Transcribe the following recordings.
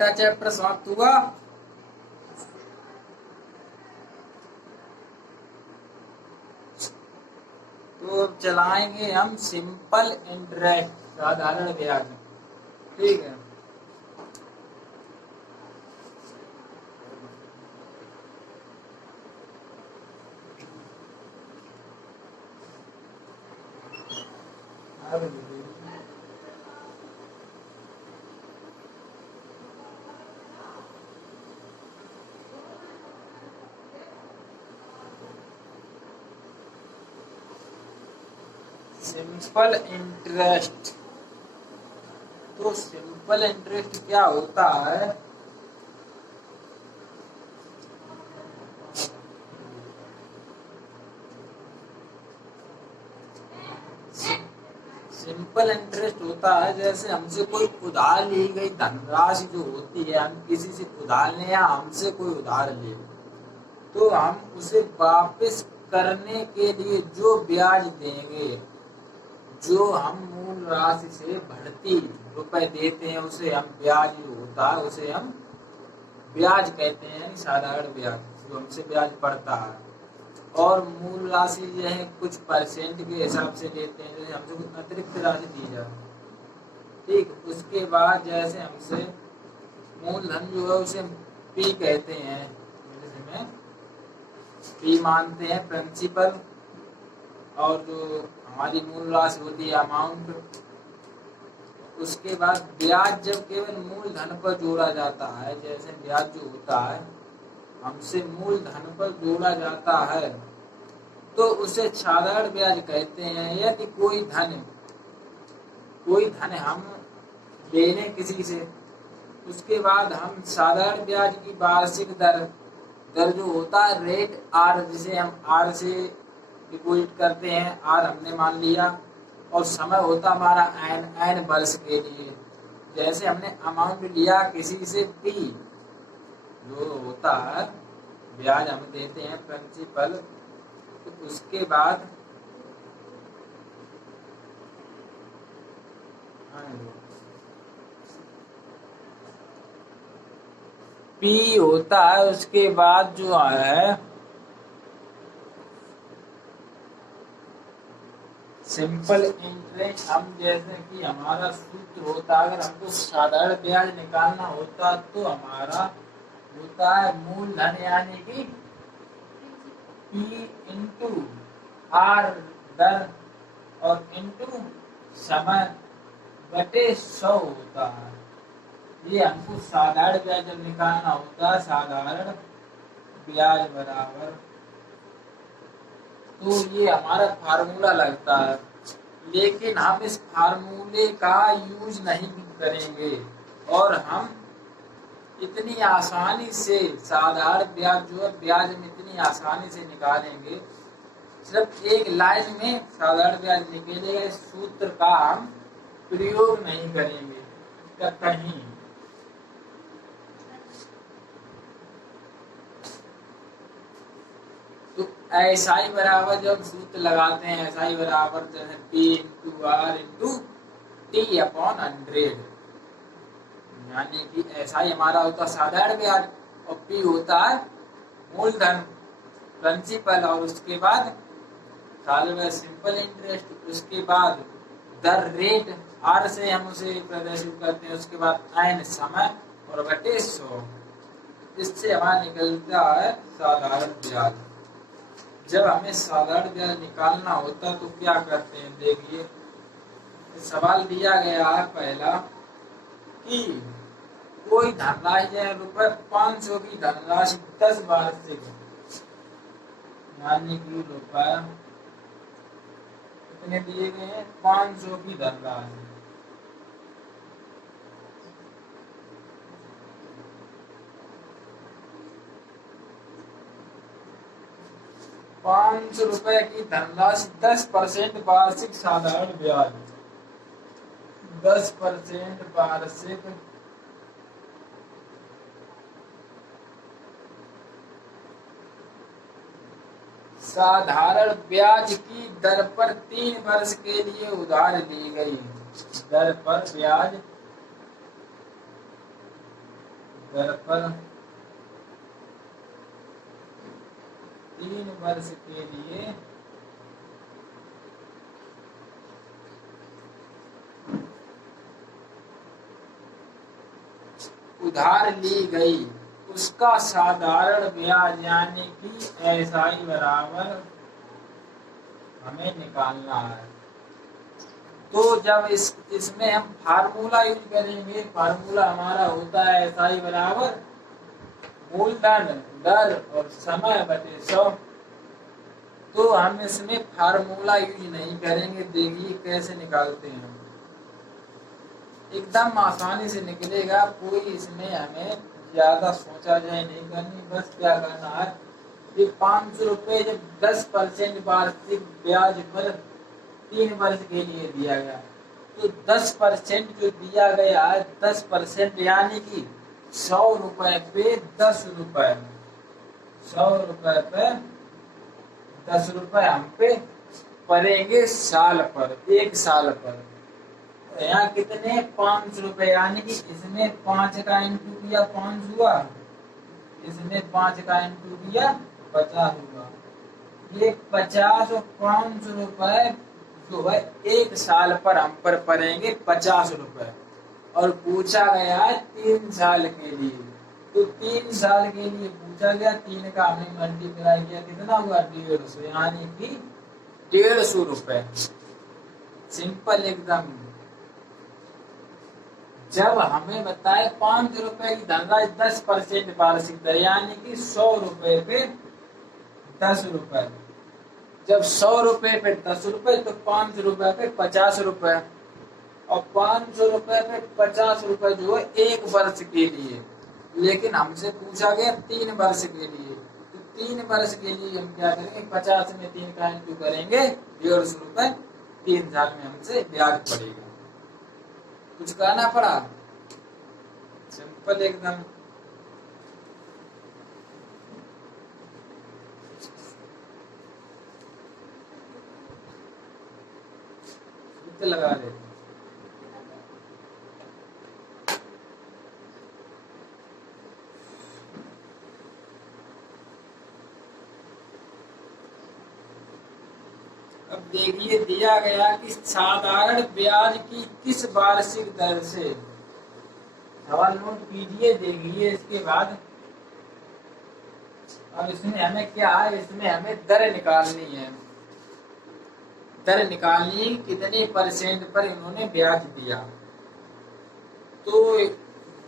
छठा चैप्टर समाप्त हुआ। तो अब चलाएंगे हम सिंपल इंटरेस्ट, साधारण ब्याज। ठीक है, सिंपल इंटरेस्ट। तो सिंपल इंटरेस्ट क्या होता है? सिंपल इंटरेस्ट होता है जैसे हमसे कोई उधार ली गई धनराशि जो होती है, हम किसी से उधार लें या हमसे कोई उधार ले, तो हम उसे वापस करने के लिए जो ब्याज देंगे, जो हम मूल राशि से बढ़ती रुपए देते हैं, उसे हम ब्याज जो होता है उसे हम ब्याज कहते हैं, साधारण ब्याज जो हमसे ब्याज पड़ता है। और मूल राशि जो है कुछ परसेंट के हिसाब से लेते हैं, जैसे हमसे कुछ अतिरिक्त राशि दी जाए। ठीक, उसके बाद जैसे हमसे मूलधन जो है उसे पी कहते हैं, जैसे पी मानते हैं प्रिंसिपल, और जो हमारी मूल राशि होती है अमाउंट। उसके बाद ब्याज जब केवल मूलधन पर जोड़ा जाता है, जैसे ब्याज जो होता है हमसे मूलधन पर जोड़ा जाता है, तो उसे साधारण ब्याज कहते हैं। यदि कोई धन हम ले लें किसी से, उसके बाद हम साधारण ब्याज की वार्षिक दर जो होता है रेट आर, जिसे हम आर से डिपोजिट करते हैं, आर हमने मान लिया, और समय होता हमारा एन वर्ष के लिए। जैसे हमने अमाउंट लिया किसी से पी, जो होता है ब्याज हम देते हैं प्रिंसिपल, तो उसके बाद पी होता है, उसके बाद जो है सिंपल इंटरेस्ट। हम जैसे कि हमारा सूत्र होता है, अगर हमको साधारण ब्याज निकालना होता तो हमारा होता है मूलधन यानी कि P इंटू आर दर और इंटू समय बटे 100 होता है। ये हमको साधारण ब्याज जब निकालना होता है, साधारण ब्याज बराबर, तो ये हमारा फार्मूला लगता है। लेकिन हम इस फार्मूले का यूज नहीं करेंगे, और हम इतनी आसानी से साधारण ब्याज जो है ब्याज में इतनी आसानी से निकालेंगे, सिर्फ एक लाइन में साधारण ब्याज निकलेगा। इस सूत्र का हम प्रयोग नहीं करेंगे कहीं। तो एसआई बराबर जब सूत्र लगाते हैं, एसआई बराबर जैसे P into R into T upon 100, यानी कि एसआई हमारा होता है साधारण ब्याज, और पी होता है मूलधन प्रिंसिपल, और उसके बाद साधारण सिंपल इंटरेस्ट, उसके बाद दर रेट आर से हम उसे प्रदर्शित करते हैं, उसके बाद एन समय और बटे 100। इससे हमारा निकलता है साधारण ब्याज। जब हमें साधारण ब्याज निकालना होता तो क्या करते हैं, देखिए सवाल दिया गया है पहला कि कोई धनराशि है रुपए 500 की धनराशि 10 वार्षिक, यानी कि रुपए कितने दिए गए हैं, 500 की धनराशि। ₹500 की धनराशि 10% वार्षिक साधारण ब्याज, 10% वार्षिक साधारण ब्याज की दर पर 3 वर्ष के लिए उधार ली गई। दर पर ब्याज दर पर 3 वर्ष के लिए उधार ली गई उसका साधारण ब्याज यानी कि SI बराबर हमें निकालना है। तो जब इसमें हम फार्मूला यूज करेंगे, फार्मूला हमारा होता है SI बराबर मूलधन दर और समय बटे 100। तो हम इसमें फार्मूला यूज नहीं करेंगे। देखिए कैसे निकालते हैं, एकदम आसानी से निकलेगा। कोई इसमें हमें ज्यादा सोचा जाए नहीं करनी, बस क्या करना है, ये 500 रुपये जब 10% वार्षिक ब्याज पर 3 वर्ष के लिए दिया गया, तो 10% जो दिया गया है 10% यानी कि 100 रुपए पे 10 रुपए, 100 रुपए पे 10 रुपए हम पे पड़ेंगे साल पर, 1 साल पर। यहाँ कितने 500 रुपए, यानी कि इसमें 5 का इंटू किया 5 हुआ, इसमें 5 का इंटू किया 50 हुआ। ये 50 और 500 रुपए जो है 1 साल पर हम पर पड़ेंगे 50 रुपए। और पूछा गया है 3 साल के लिए, तो 3 साल के लिए पूछा गया, 3 का हमने मल्टीप्लाई किया, कितना हुआ 150, यानी कि 150 रुपए। सिंपल एकदम। जब हमें बताए 500 रुपए की धनराशि 10% वार्षिक दर यानी कि 100 रुपए पे 10 रुपए, जब 100 रुपए पे 10 रुपए तो 500 रुपए पे 50 रुपए, और 500 रुपए पे 50 रुपए जो है 1 वर्ष के लिए। लेकिन हमसे पूछा गया 3 वर्ष के लिए, तो 3 वर्ष के लिए हम क्या करेंगे, 50 में 3 का इंटू करेंगे 150 रुपए, 3 साल में हमसे ब्याज पड़ेगा। कुछ कहना पड़ा, सिंपल एकदम। लगा रहे अब देखिए, दिया गया कि साधारण ब्याज की किस वार्षिक दर से, सवाल नोट कीजिए। देखिए इसके बाद अब इसमें हमें क्या है, इसमें हमें दर निकालनी है। दर निकालनी, कितने परसेंट पर इन्होंने ब्याज दिया, तो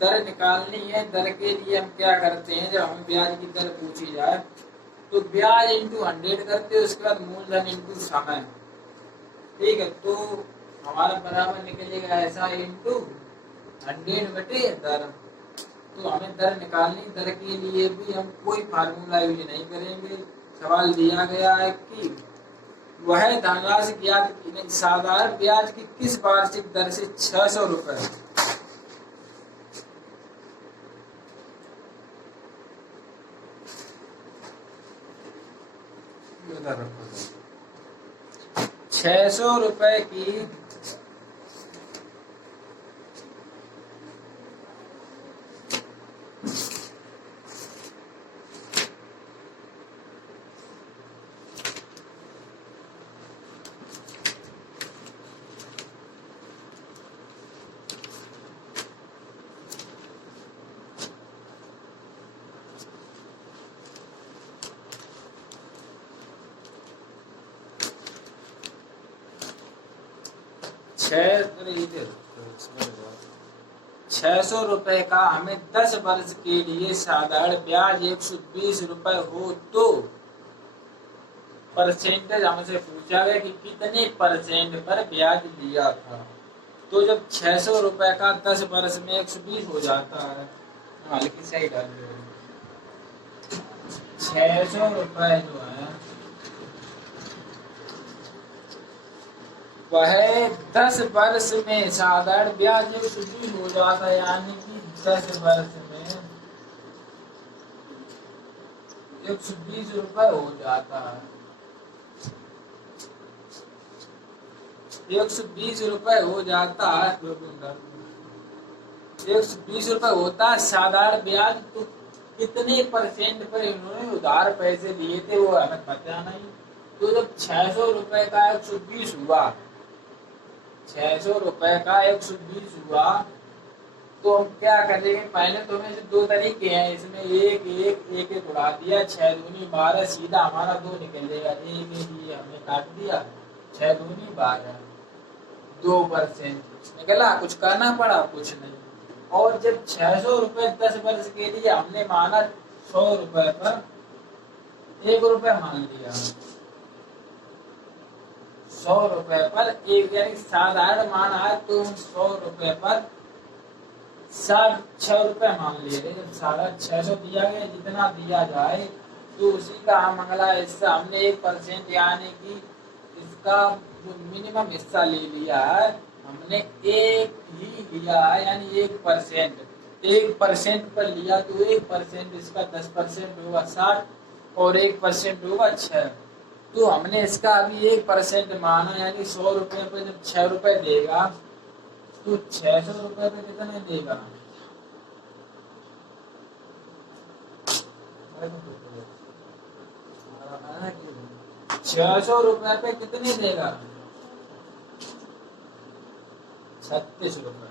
दर निकालनी है। दर के लिए हम क्या करते हैं, जब हमें ब्याज की दर पूछी जाए तो ब्याज इंटू 100 करते हैं, उसके बाद मूलधन इंटू समय। ठीक है, तो हमारा बराबर निकलेगा ऐसा इंटू 100 बटे दर। तो हमें दर निकालनी, दर के लिए भी हम कोई फार्मूला यूज नहीं करेंगे। सवाल दिया गया है कि वह धनराशि ज्ञात की साधारण ब्याज की किस वार्षिक दर से 600 रुपए, उधर रखो, 600 रुपए की ₹600 रुपए का हमें 10 वर्ष के लिए साधारण ब्याज 120 रुपए हो तो परसेंटेज हमसे पूछा गया कि कितने परसेंट पर ब्याज दिया था। तो जब 600 रुपए का 10 वर्ष में 120 हो जाता है, हल्की सही डाल 600 रुपए जो है वह 10 वर्ष में साधारण ब्याज 120 हो जाता है, यानी कि 10 वर्ष में 120 रुपए हो जाता है। 120 रुपए हो जाता है। 120 रुपए होता है साधारण ब्याज। तो कितने परसेंट पर इन्होंने उधार पैसे लिए थे वो हमें पता नहीं। तो जब 600 रुपए का 120 हुआ, 600 रुपए का 120 हुआ, तो हम क्या करेंगे? पहले तो हमें दो तरीके हैं इसमें, एक एक एक एक उड़ा दिया, 6 दूनी 12, सीधा हमारा 2 निकलेगा। एक एक ये हमने काट दिया, 6 दूनी 12, 2% निकला। कुछ करना पड़ा? कुछ नहीं। और जब 600 रुपए 10 वर्ष के लिए हमने माना, 100 रुपए पर 1 रुपए मान लिया, 100 रुपए पर एक, यानी साधारण माना है तो 100 रुपए पर 6 रुपए मान लिए। जब 650 दिया गया, जितना दिया जाए तो उसी का हम अगला हिस्सा हमने 1% यानी कि इसका जो मिनिमम हिस्सा ले लिया है, हमने एक ही लिया है, यानी 1%। 1% पर लिया तो 1% इसका 10% होगा 60, और 1% होगा 6। तो हमने इसका अभी 1% माना, यानी 100 रुपए पर जब 6 रुपए देगा तो 600 रुपए पे कितने देगा? 600 रुपए पे कितने देगा? 36 रुपए।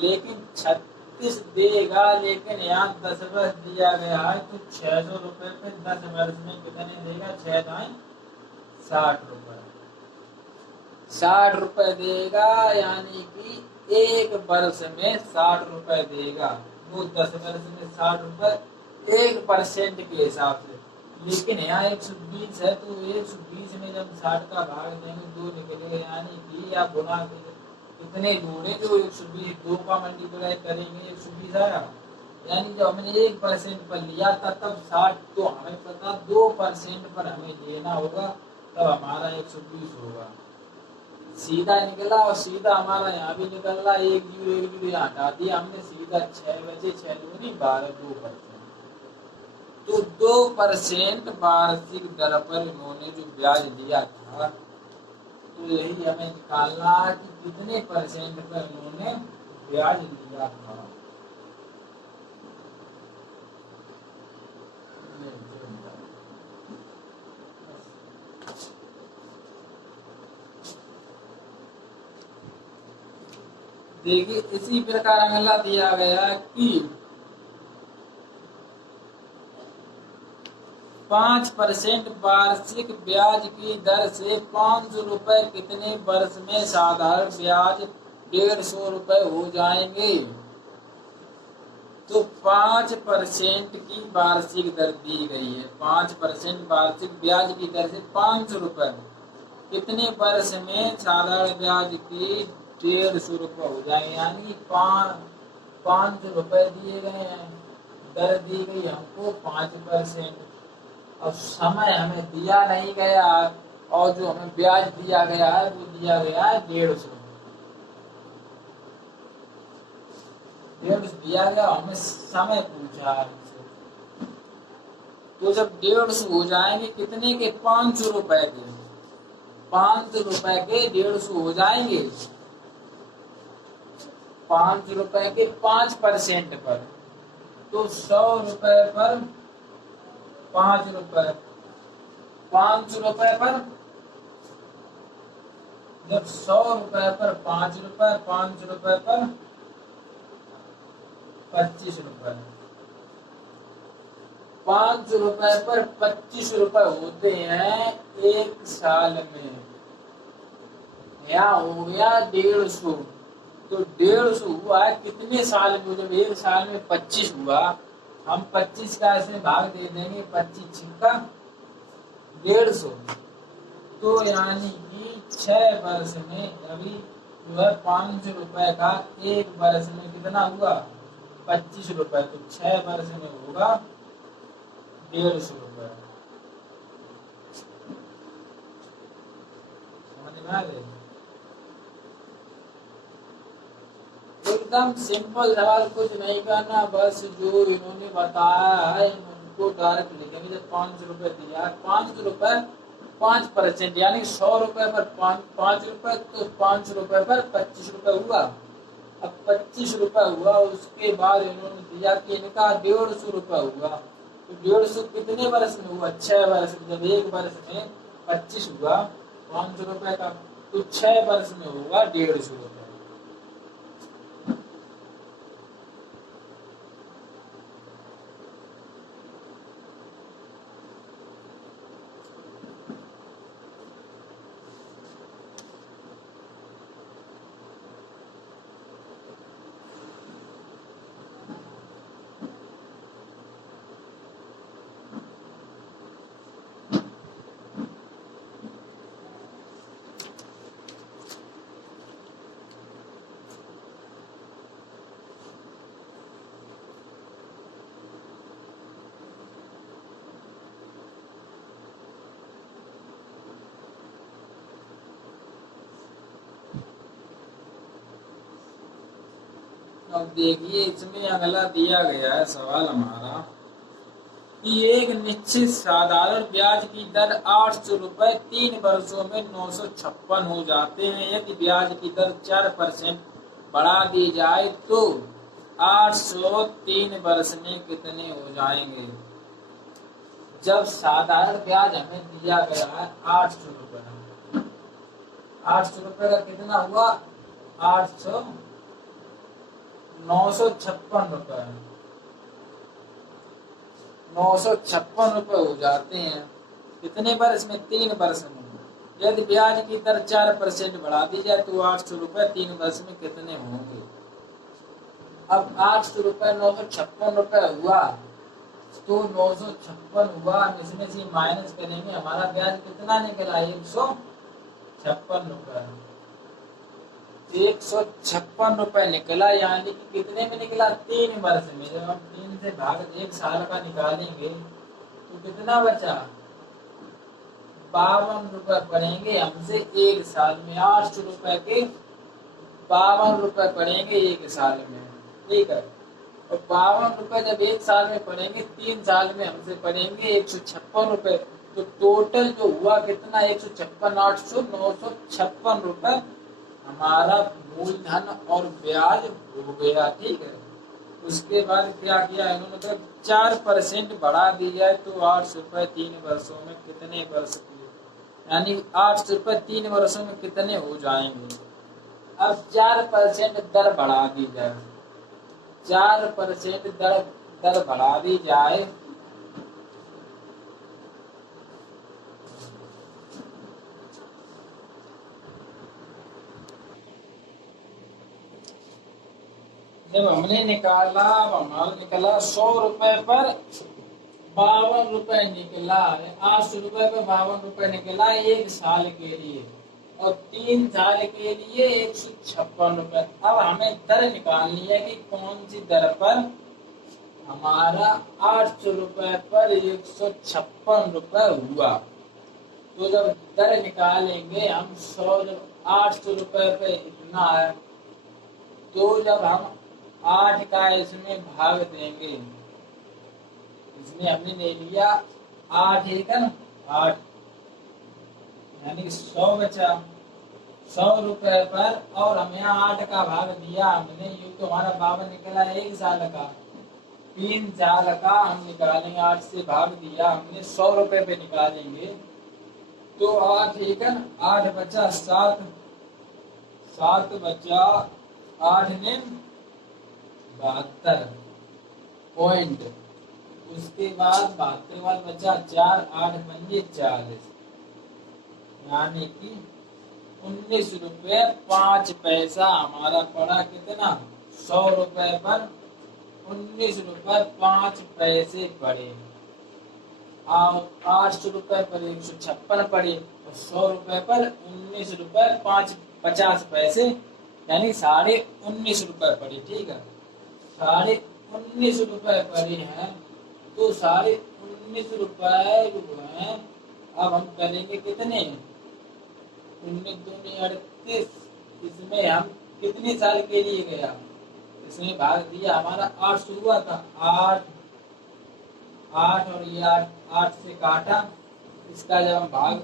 लेकिन 36 देगा, लेकिन यहाँ 10 वर्ष दिया गया है, तो 600 रुपए पे 10 वर्ष में कितने देगा? 6 दाएं 60 रुपए। 60 रुपए देगा, यानी कि 1 वर्ष में 60 रुपए देगा। वो 10 वर्ष में 60 रुपए 1% के हिसाब से। लेकिन यहाँ 120 है, तो 120 में जब 60 का भाग देंगे 2 निकलेगा, यानी कि आप गुना कितने जोड़े जो 120, 2 का मल्टीप्लाई करेंगे 120 आया। यानी जब हमने 1% पर लिया था तब 60, तो हमें पता 2% पर हमें लेना होगा, तब हमारा 120 होगा। सीधा निकला, और सीधा हमारा यहाँ भी निकल रहा, 1 जीरो यहाँ हटा दिया हमने, सीधा 6 बजे 6 दूनी 12, 2%। तो 2% वार्षिक दर पर इन्होंने जो ब्याज लिया था, तो यही हमें निकालना है कि कितने परसेंट पर इन्होंने ब्याज लिया था। देखिए इसी प्रकार अगला दिया गया कि 5% वार्षिक ब्याज की दर से 500 रुपए कितने वर्ष में साधारण ब्याज 150 रुपए हो जाएंगे? तो 5% की वार्षिक दर दी गई है। 5% वार्षिक ब्याज की दर से 500 रुपए कितने वर्ष में साधारण ब्याज की 150 रुपए हो जाएंगे? यानी 500 रुपए दिए गए हैं, दर दी गई हमको 5%। अब समय हमें दिया नहीं गया, और जो हमें ब्याज दिया गया है वो दिया गया है 150। 150 दिया गया, हमें समय पूछा है। तो जब 150 हो जाएंगे कितने के? 500 रुपए के। 500 रुपए के 150 हो जाएंगे, 500 रुपए के 5% पर, तो 100 रुपए पर 5 रुपए, 500 रुपए पर, जब 100 रुपए पर 5 रुपए, 500 रुपए पर 25 रुपए, 500 रुपए पर 25 रुपए होते हैं 1 साल में। यहाँ हो गया 150, तो 150 हुआ है कितने साल में? जब 1 साल में 25 हुआ, हम 25 का इसमें भाग दे देंगे, 25 छिक्का 150, तो यानी कि 6 वर्ष में अभी जो है 500 रुपए का 1 वर्ष में कितना हुआ? 25 रुपए। तो 6 वर्ष में होगा 150 रुपए। समझ में आ गए? एकदम सिंपल सवाल, कुछ नहीं करना, बस जो इन्होंने बताया है उनको डायरेक्ट लिखेंगे। जब 500 रुपए दिया है, 500 रुपए 5%, यानी 100 रुपए पर 5 रुपए, तो 500 रुपए पर 25 रुपए हुआ। अब ₹25 हुआ, उसके बाद इन्होंने दिया कि इनका ₹150 हुआ। तो 150 कितने वर्ष में हुआ? 6 वर्ष में। जब एक वर्ष में 25 हुआ ₹500 का, तो 6 वर्ष में होगा ₹150। अब देखिए इसमें अगला दिया गया है सवाल हमारा कि एक निश्चित साधारण ब्याज की दर ₹800 3 वर्षों में 956 हो जाते हैं। यदि ब्याज की दर 4% बढ़ा दी जाए तो 800 3 वर्ष में कितने हो जाएंगे? जब साधारण ब्याज हमें दिया गया है ₹800, ₹800 का कितना हुआ? 800 ₹956, ₹956 हो जाते हैं। कितने वर्ष में? 3 वर्ष में। यदि ब्याज की दर 4% बढ़ा दी जाए तो ₹800 3 वर्ष में कितने होंगे? अब ₹800 ₹956 हुआ, तो 956 हुआ, इसमें से माइनस करेंगे, हमारा ब्याज कितना निकला? ₹156। ₹156 निकला, यानी कि कितने में निकला? 3 वर्ष में। जब हम 3 से भाग 1 साल का निकालेंगे तो कितना बचा? ₹52 पड़ेंगे हमसे 1 साल में। ₹800 के ₹52 पड़ेंगे 1 साल में, ठीक है। और ₹52 जब 1 साल में पड़ेंगे, 3 साल में हमसे पड़ेंगे ₹156। तो टोटल जो हुआ कितना? 156, 800, ₹956 हमारा मूलधन और ब्याज हो गया, ठीक है। उसके बाद क्या किया इन्होंने? तो 4% बढ़ा दी जाए तो ₹800 3 वर्षों में कितने वर्ष की, यानी ₹800 3 वर्षों में कितने हो जाएंगे? अब 4% दर बढ़ा दी जाए, 4% दर बढ़ा दी जाए जब हमने निकाला, हमारा निकला ₹100 पर ₹52 निकला है। ₹800 पर ₹52 निकला 1 साल के लिए, और 3 साल के लिए ₹156। अब हमें दर निकालनी है कि कौन सी दर पर हमारा ₹800 पर ₹156 हुआ। तो जब दर निकालेंगे हम 100, जब ₹800 पे इतना है, तो जब हम 8 का इसमें भाग देंगे, इसमें हमने ले लिया 8 एक है ना, 8 यानी 100 बचा ₹100 पर, और हमें 8 का भाग दिया हमने, ये तो हमारा 52 निकला 1 साल का। 3 साल का हम निकालेंगे, 8 से भाग दिया हमने, ₹100 पे निकालेंगे तो 8 एक है ना, 8 बचा 7, 7 बचा 8 ने 72 पॉइंट। उसके बाद 72 वाला बचा 4, 8 पंजे 40, यानी कि ₹19.05 हमारा पड़ा। कितना? ₹100 पर ₹19.05 पड़े, और ₹800 पर 156 पड़े, और ₹100 पर ₹19.50, यानी ₹19.5 पड़ी, ठीक है। ₹19.5 पड़े हैं, तो ₹19.5 जो है, अब हम करेंगे कितने? 19 दूनी 38, इसमें हम कितने साल के लिए गया? इसमें भाग दिया हमारा 8 हुआ था, 8 और ये 8 से काटा, इसका जब हम भाग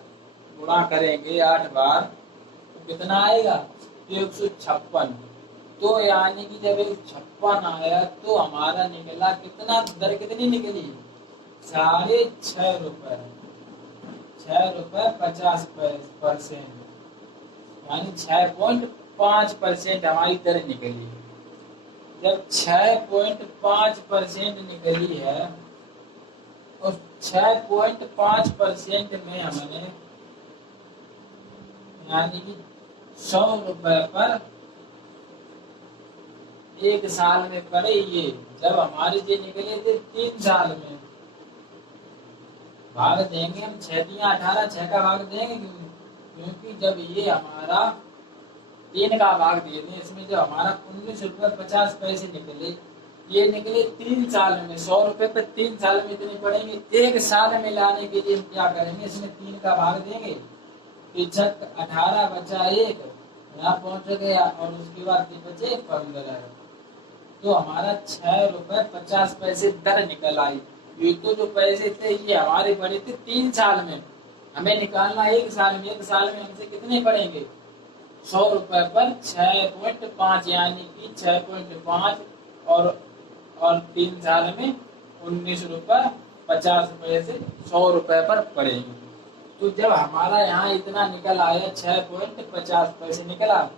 गुणा करेंगे 8 बार तो कितना आएगा? 156। तो यानी कि जब 156 आया तो हमारा निकला कितना, दर कितनी निकली, 6.5 रुपए, 6.50 रुपए, यानी 6.5% हमारी दर निकली। जब 6.5% निकली है और 6.5% में हमने यानी कि 100 रुपए पर एक साल में पड़े ये, जब हमारे ये निकले थे 3 साल में, भाग देंगे हम 6×18, 6 का भाग देंगे क्योंकि जब ये हमारा 3 का भाग दिए थे, इसमें जो हमारा 19 रुपए 50 पैसे निकले, ये निकले 3 साल में। 100 रुपए पे 3 साल में इतने पड़ेंगे। एक साल में लाने के लिए हम क्या करेंगे, इसमें 3 का भाग देंगे, 18 बचा 1, यहाँ पहुंच गया, और उसके बाद ये बचे 15। तो हमारा 6.50 रुपए दर निकल आई। ये तो जो पैसे थे ये हमारे पड़े थे 3 साल में, हमें निकालना 1 साल में। 1 साल में हमसे कितने पड़ेंगे, 100 रुपए पर 6.5, यानी कि 6.5 और 3 साल में 19 रुपए 50 से 100 रुपए पर पड़ेंगे। तो जब हमारा यहाँ इतना निकल आया 6.50 निकला,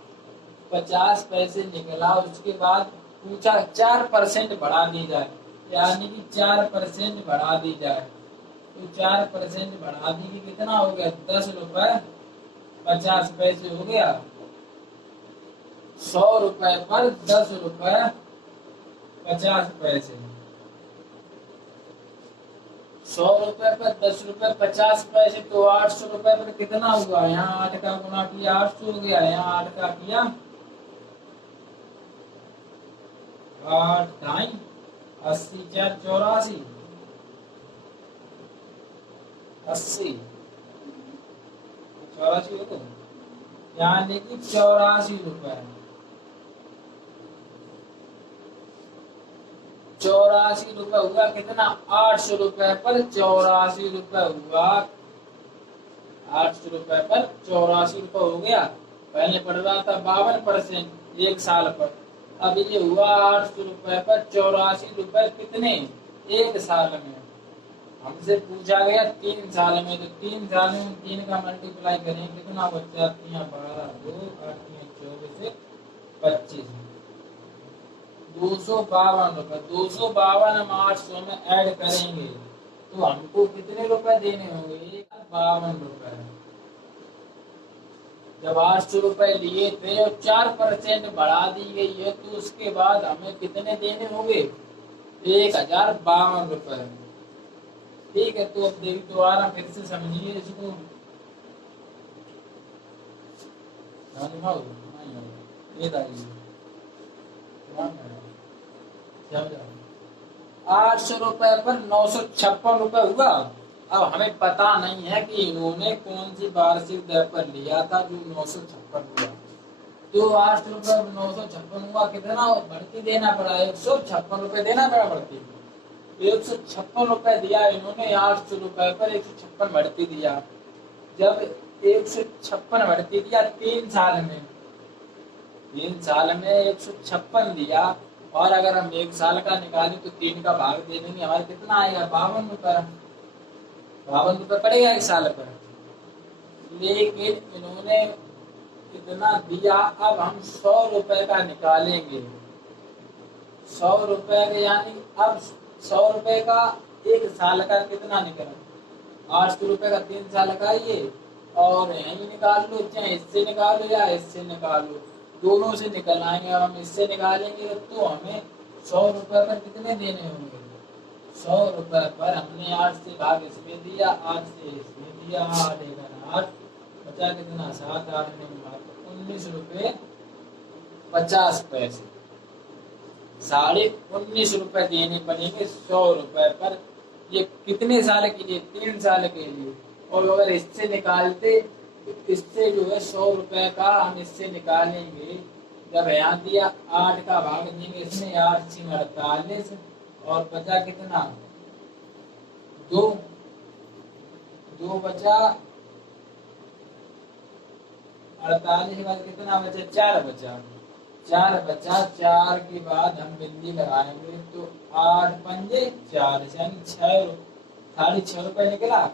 50 पैसे निकला, उसके बाद पूछा 4% बढ़ा दी जाए, यानी कि 4% बढ़ा दी जाए। तो 4% बढ़ा दी कि कितना हो गया, 10.50 हो गया। 100 रुपए पर 10.50। 100 रुपए पर 10.50, तो 800 रुपए पर कितना हुआ, यहाँ 8 का गुना किया 800 हो गया, यहाँ 8 का किया 8 ढाई 80 4 84 80 84 हो, यानी कि 84 रुपए। 84 रुपए हुआ कितना, 800 रुपए पर 84 रुपए हुआ, 800 रुपए पर 84 रुपए हो गया। पहले पड़ रहा था 52% 1 साल पर, अब ये हुआ 800 रुपए पर 84 रुपए कितने, 1 साल में। हमसे पूछा गया 3 साल में, तो 3 साल में 3 का मल्टीप्लाई करें कितना बच्चा, 12 2 8 24 25, 252 रुपए। 252 हम 800 में ऐड करेंगे तो हमको कितने रुपए देने होंगे, 52 रुपए। जब 800 रुपए लिए थे और 4% बढ़ा दी गई है, तो उसके बाद हमें कितने देने होंगे, 1052 रुपए। ठीक है, तो अब देखिए दोबारा फिर से समझिए इसको। 800 रुपए पर 956 रुपए हुआ। अब हमें पता नहीं है कि इन्होंने कौन सी वार्षिक दर पर लिया था जो 956 हुआ। तो 800 रुपए 956 हुआ, कितना बढ़ती देना पड़ा, 156 रुपए देना पड़ा बढ़ती। 156 रुपए दिया इन्होंने, 800 रुपए पर 156 बढ़ती दिया। जब 156 बढ़ती दिया 3 साल में, 3 साल में 156 दिया, और अगर हम 1 साल का निकालें तो 3 का भाग दे देंगे, हमारे कितना आएगा, 52 रुपए। 52 रुपए पड़ेगा 1 साल पर। लेकिन इन्होंने इतना दिया, अब हम 100 रुपए का निकालेंगे। 100 रुपए के, यानी अब 100 रुपए का 1 साल का कितना निकला, 800 रुपए का 3 साल का ये, और यही निकाल लो, चाहे इससे निकालो या इससे निकालो, दोनों से निकल आएंगे। अब हम इससे निकालेंगे तो हमें 100 रुपए पर कितने देने होंगे, 100 रुपए पर हमने 8 से भाग इसमें दिया, 8 से इसमें दिया, 8 8 बचा कितना, 7 8 19 रुपए 50 पैसे। 19.5 रुपए देने पड़ेंगे 100 रुपए पर। ये कितने साल के लिए, 3 साल के लिए। और अगर इससे निकालते, इससे जो है 100 रुपए का हम इससे निकालेंगे, जब यहाँ दिया 8 का भाग देंगे इसमें, 8 से 48, और बचा कितना, 2 बचा 48 के बाद कितना बचा, 4 बचा। 4 बचा, 4 के बाद हम बिंदी लगाएंगे तो 8 पंजे 4, यानी 6.5 रुपए निकला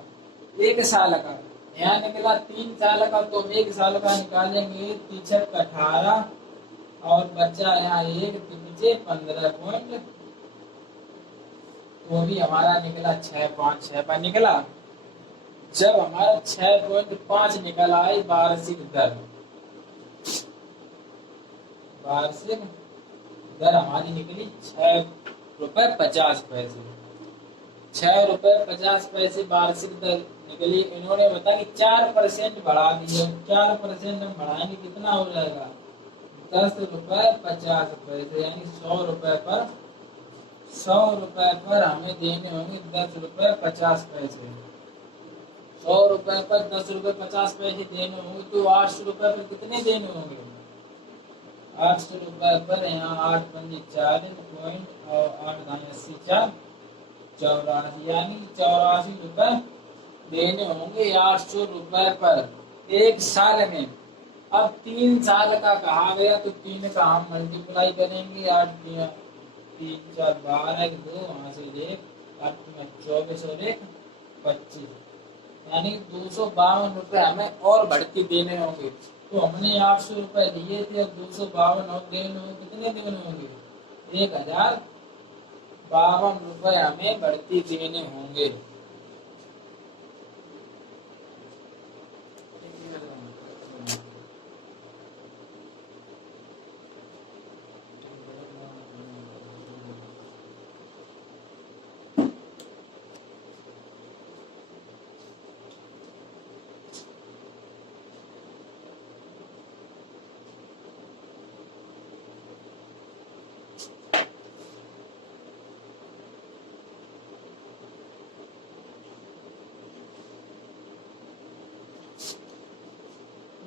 1 साल का। यहाँ निकला 3 साल का, तो हम 1 साल का निकालेंगे 3×18 और बचा यहाँ 1 3 15 तो भी हमारा निकला 6.5 पर निकला। जब हमारा 6.5 निकल आई वार्षिक दर, वार्षिक दर हमारी निकली 6.50 रुपए। 6.50 रुपए वार्षिक दर निकली। इन्होंने बताया कि 4% बढ़ा दिया। 4% हम बढ़ाएंगे कितना हो जाएगा, 10.50 रुपए, यानी 100 रुपए पर 100 रुपए पर हमें देने होंगे 10.50 रुपए। 100 रुपए पर 10.50 रुपए देने होंगे, तो 800 रुपए पर कितने देने होंगे, 800 रुपए पर यहाँ 8 पंजे 40 पॉइंट और 8 दाएं 80 4 84, यानी 84 रुपए देने होंगे 800 रुपए पर 1 साल में। अब 3 साल का कहा गया तो 3 का हम मल्टीप्लाई करेंगे, 8 3 4 12 2 वहां से 1 8 24 और 1 25, यानी 252 रुपए हमें और बढ़ती देने होंगे। तो हमने 800 रुपए दिए थे, अब 252 और देने होंगे, कितने देने होंगे, 1052 रुपए हमें बढ़ती देने होंगे।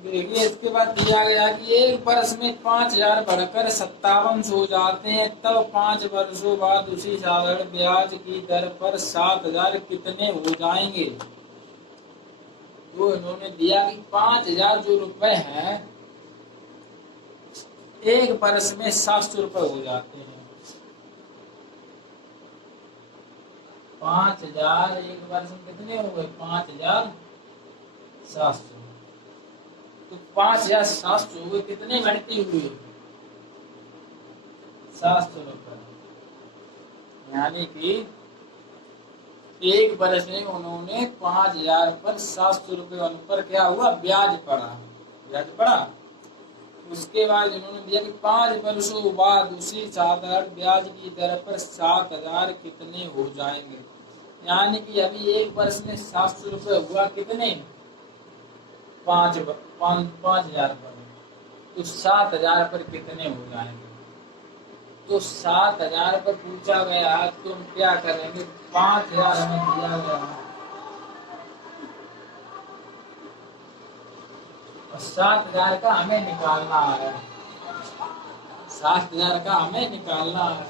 देखिए इसके बाद दिया गया कि 1 वर्ष में 5,000 बढ़कर 5700 हो जाते हैं, तब 5 वर्षों बाद उसी साधारण ब्याज की दर पर 7,000 कितने हो जाएंगे। तो इन्होंने दिया कि 5,000 जो रुपए हैं 1 वर्ष में 700 रुपए हो जाते हैं। 5,000 1 वर्ष में कितने हो गए, 5,700। तो 5,700 हुए, कितने बढ़ती हुई, 700 रुपए, यानी कि 1 वर्ष में उन्होंने 5,000 पर 700 रुपए उन पर क्या हुआ, ब्याज पड़ा। उसके बाद इन्होंने दिया कि 5 वर्षों बाद उसी साधारण ब्याज की दर पर 7,000 कितने हो जाएंगे। यानी कि अभी 1 वर्ष में 700 रुपए हुआ, कितने, 5,000 पर, तो 7,000 पर कितने हो जाएंगे। तो 7,000 पर पूछा गया तो हम क्या करेंगे, 5,000 हमें दिया गया और 7,000 का हमें निकालना है। 7,000 का हमें निकालना है।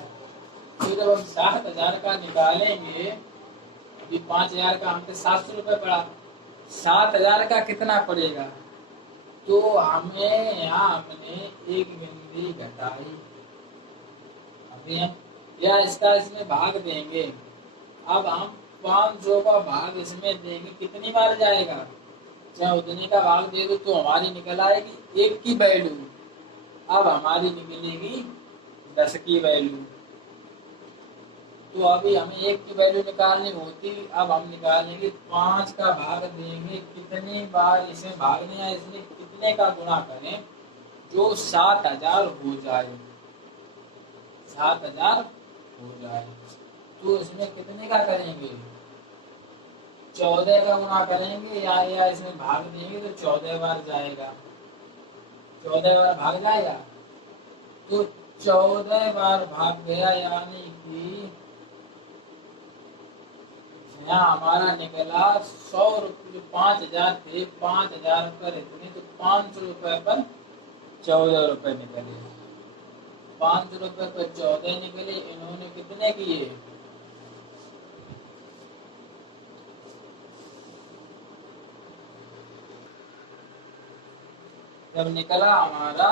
तो जब हम 7,000 का निकालेंगे, अभी 5,000 का हमसे 700 रुपए पड़ा, 7,000 का कितना पड़ेगा, तो हमें यहाँ हमने एक बिंदी घटाई। अभी हम या इसमें भाग देंगे। अब हम 500 का भाग इसमें देंगे, कितनी बार जाएगा, चाहे उतने का भाग दे दो तो हमारी निकल आएगी 1 की वैल्यू। अब हमारी निकलेगी 10 की वैल्यू। तो अभी हमें 1 की वैल्यू निकालनी होती, अब हम निकालेंगे 5 का भाग देंगे, कितनी बार इसमें भाग नहीं है, इसलिए कितने का गुणा करें जो 7,000 हो जाए, 7,000 हो जाए। तो इसमें कितने का करेंगे, 14 का गुणा करेंगे या इसमें भाग देंगे तो 14 बार जाएगा, 14 बार भाग जाएगा। तो 14 बार भाग गया, यानी कि यहाँ हमारा निकला 100 रुपये, 5,000 थे, 5,000 पर इतने, तो 500 रुपए पर 14 रुपए निकले। 500 रुपए पर 14 निकले। इन्होंने कितने किए, जब निकला हमारा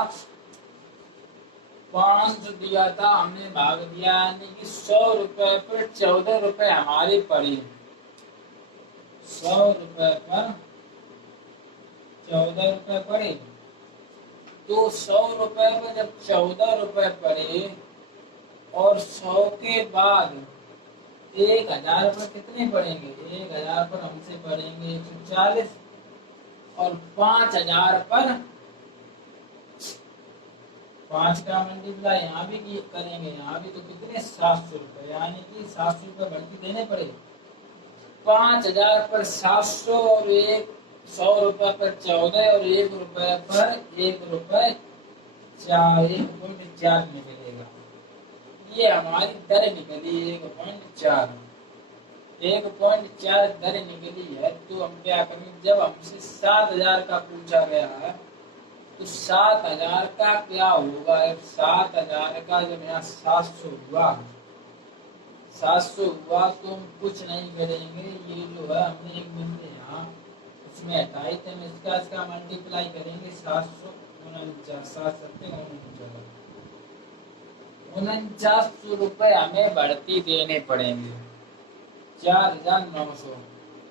500 दिया था, हमने भाग दिया, यानी कि 100 रुपए पर 14 रुपए हमारे पड़े। 100 रुपए पर 14 रुपए पड़े। तो 100 रुपए पर जब 14 रुपए पड़े और 100 के बाद 1000 पर कितने पड़ेंगे? 1000 पर हमसे पड़ेंगे 140 और 5000 पर 5 का मल्टीप्लाई यहाँ भी करेंगे, यहाँ भी तो कितने 700 रुपए, यानी कि 700 रुपए बढ़ती देने पड़े। 5000 पर 700 और 100 रुपए पर 14 और 1 रुपए पर 1 रुपए 1.4 निकलेगा। ये हमारी दर निकली 1.4। 1.4 दर निकली है। तो हम क्या करेंगे, जब हमसे 7000 का पूछा गया है तो 7000 का क्या होगा? 7000 का जब यहाँ 700 हुआ, 700 हुआ तो हम कुछ नहीं करेंगे, ये जो है हमने एक बिंदु यहाँ उसमें हटाई थे, हम इसका मल्टीप्लाई करेंगे 49 रुपए हमें बढ़ती देने पड़ेंगे। 4900,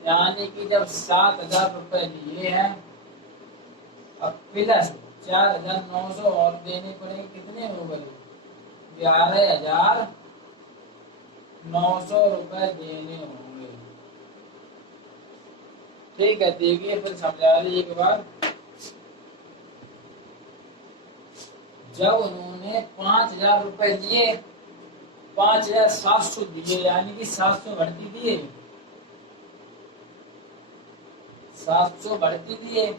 यानी कि जब 7000 रुपए लिए हैं, अब प्लस 4900 और देने पड़ेंगे, कितने हो गए? 11900 रुपए देने होंगे। ठीक है, देखिए फिर समझा रही एक बार। जब उन्होंने 5000 रुपए लिए, 5700 दिए, यानी कि 700 बढ़ती दिए, 700 बढ़ती दिए।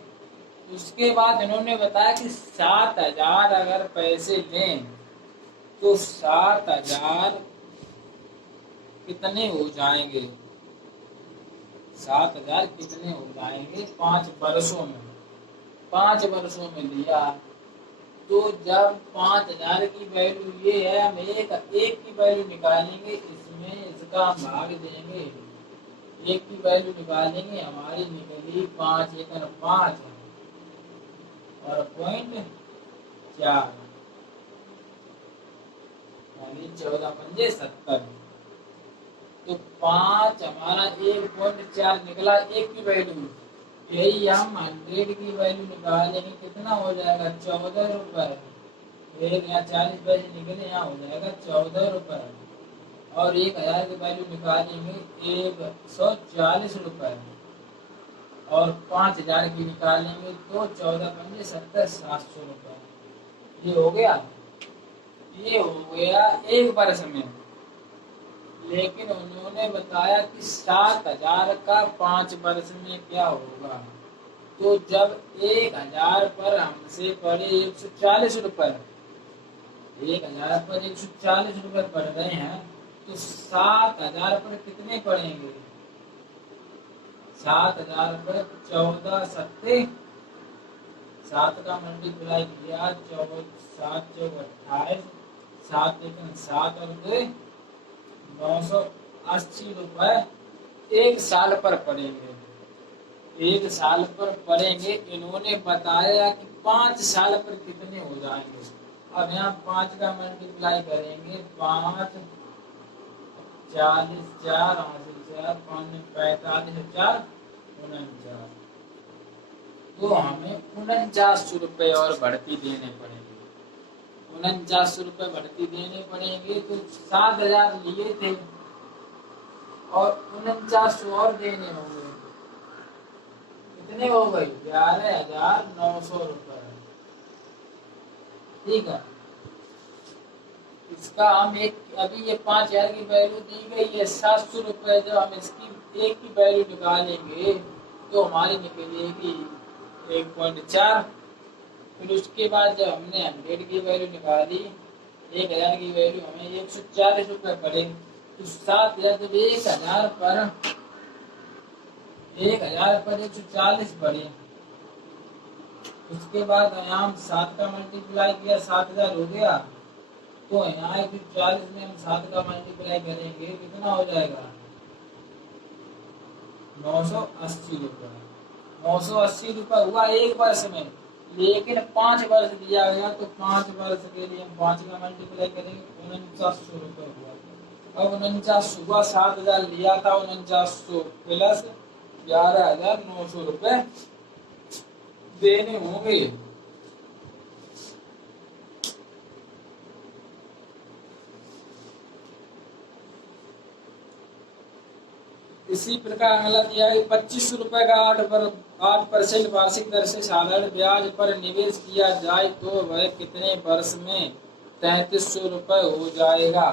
उसके बाद इन्होंने बताया कि 7000 अगर पैसे लें तो 7000 कितने हो जाएंगे? 7000 कितने हो जाएंगे 5 वर्षों में? 5 वर्षों में लिया तो जब 5000 की वैल्यू ये है, हम एक की वैल्यू निकालेंगे, इसमें इसका भाग देंगे, एक की वैल्यू निकालेंगे, हमारी निकली 5 एकड़ 5 और 0.4, यानी 14 पंजे 70। तो 5 हमारा 1.4 निकला, एक की वैल्यू। यही हम 100 की वैल्यू निकालेंगे, कितना हो जाएगा? 14 रुपए। एक यहाँ 40 पैसे निकले, यहाँ हो जाएगा 14 रुपए। और 1000 की वैल्यू निकालेंगे 140 रुपए और 5000 की निकालेंगे तो 14 पंजे 70, 700 रुपए। ये हो गया, ये हो गया एक वर्ष में। लेकिन उन्होंने बताया कि 7000 का 5 वर्ष में क्या होगा। तो जब 1000 पर हमसे पड़े 140 रुपए, 1000 पर 140 रुपए पड़ रहे हैं, तो 7000 पर कितने पड़ेंगे? 7000 पर 14 सत्ते, 7 का मल्टीप्लाई किया, 7 चौक 28, 7 एकम 7 और 2 980 रुपए एक साल पर पड़ेंगे। एक साल पर पड़ेंगे। इन्होंने बताया कि 5 साल पर कितने हो जाएंगे। अब यहाँ 5 का मल्टीप्लाई करेंगे, 5 40 4 4 5 45 4 49, तो हमें 49 रुपए और बढ़ती देने पड़ेंगे। 49 रुपए बढ़ती देने पड़ेंगे। तो 7000 लिए थे और 49 और देने होंगे, कितने हो गए? 11900 रुपए। ठीक है, इसका हम अभी ये 5000 की वैल्यू दी गई है 700 रुपए। जब हम इसकी एक की वैल्यू निकालेंगे तो हमारी निकलेगी 1.4। फिर उसके बाद जब हमने 100 की वैल्यू निकाली, 1000 की वैल्यू, हमें 140 रुपए पड़े। तो 7000 जब 1000 पर 140 पड़े, उसके बाद यहाँ 7 का मल्टीप्लाई किया, 7000 हो गया। तो यहाँ 140 में हम 7 का मल्टीप्लाई करेंगे, कितना हो जाएगा? 980 रुपए। 980 रुपए हुआ एक वर्ष में। लेकिन 5 वर्ष दिया गया तो 5 वर्ष के लिए हम 5 का मल्टीप्लाई करेंगे, 4900 रुपये हुआ। अब 49 हुआ, 7000 लिया था, 4900 प्लस 11900 रुपये देने होंगे। इसी प्रकार अगला दिया है 2500 रुपए का 8% वार्षिक दर से साधारण ब्याज पर निवेश किया जाए तो वह कितने वर्ष में 3300 रुपये हो जाएगा।